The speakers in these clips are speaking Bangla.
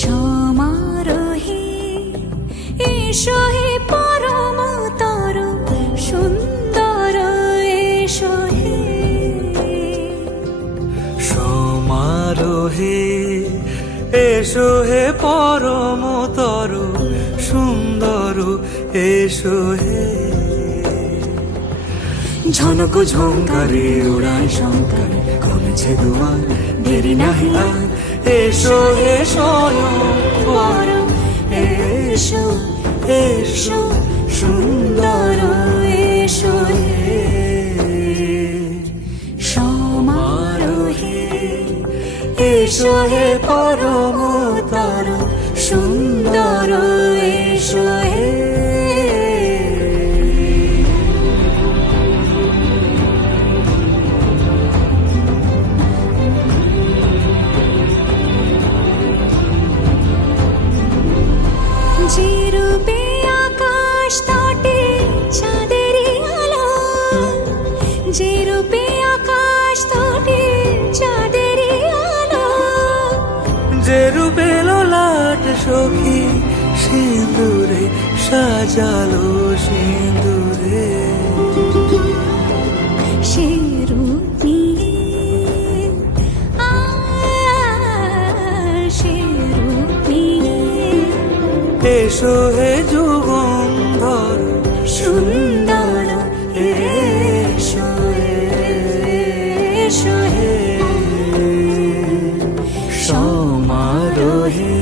সমারোহে এসো হে পরমতর সুন্দর এসো হে। সমারোহে এসো হে পরমতর সুন্দর এসো হে। ঝনক ঝঙ্কারে উড়ায় শঙ্কারে কমেছে দুয়ার, দেরি নাহি আর এসো হে স্বয়ং বর। এসো এসো সুন্দর এসো হে। সমারোহে এসো হে পরমতর সুন্দর এসো হে। যে রূপে আকাশ তটে চাঁদেরই আলো, যে রূপে আকাশ তটে চাঁদেরই আলো, যে রূপে ললাট সখী সিঁদুরে সাজালো সিঁদুরে। সে রূপ নিয়ে সে রূপ নিয়ে এসো হে যুগন্ধর সুন্দর এসো এসো হে। সমারোহে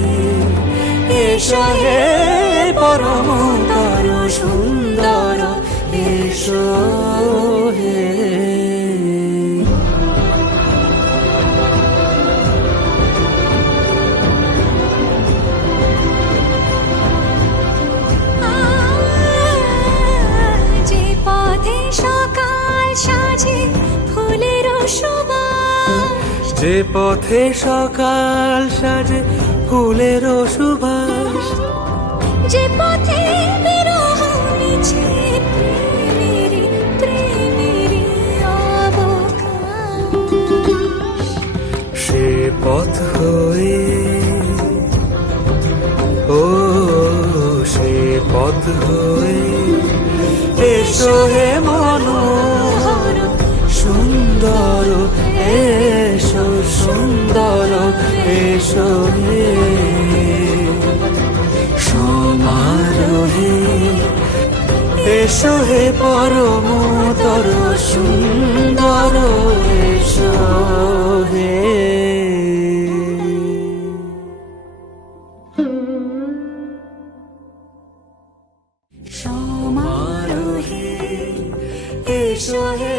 এসো হে পরমতর সুন্দর এসো হে। যে পথে সকাল সাজে ফুলের সুবাস, যে পথে সকাল সাজে ফুলের সুবাস, যে পথে বিরহ মিছে প্রেমেরই প্রেমেরই অবকাশ, সে পথ হয়ে ও সে পথ হয়ে এসো হে মনোহর সুন্দর এসো সুন্দর এসো হে। সমারোহে এসো হে পরমতর সুন্দর এসো হে। সমারোহে এসো হে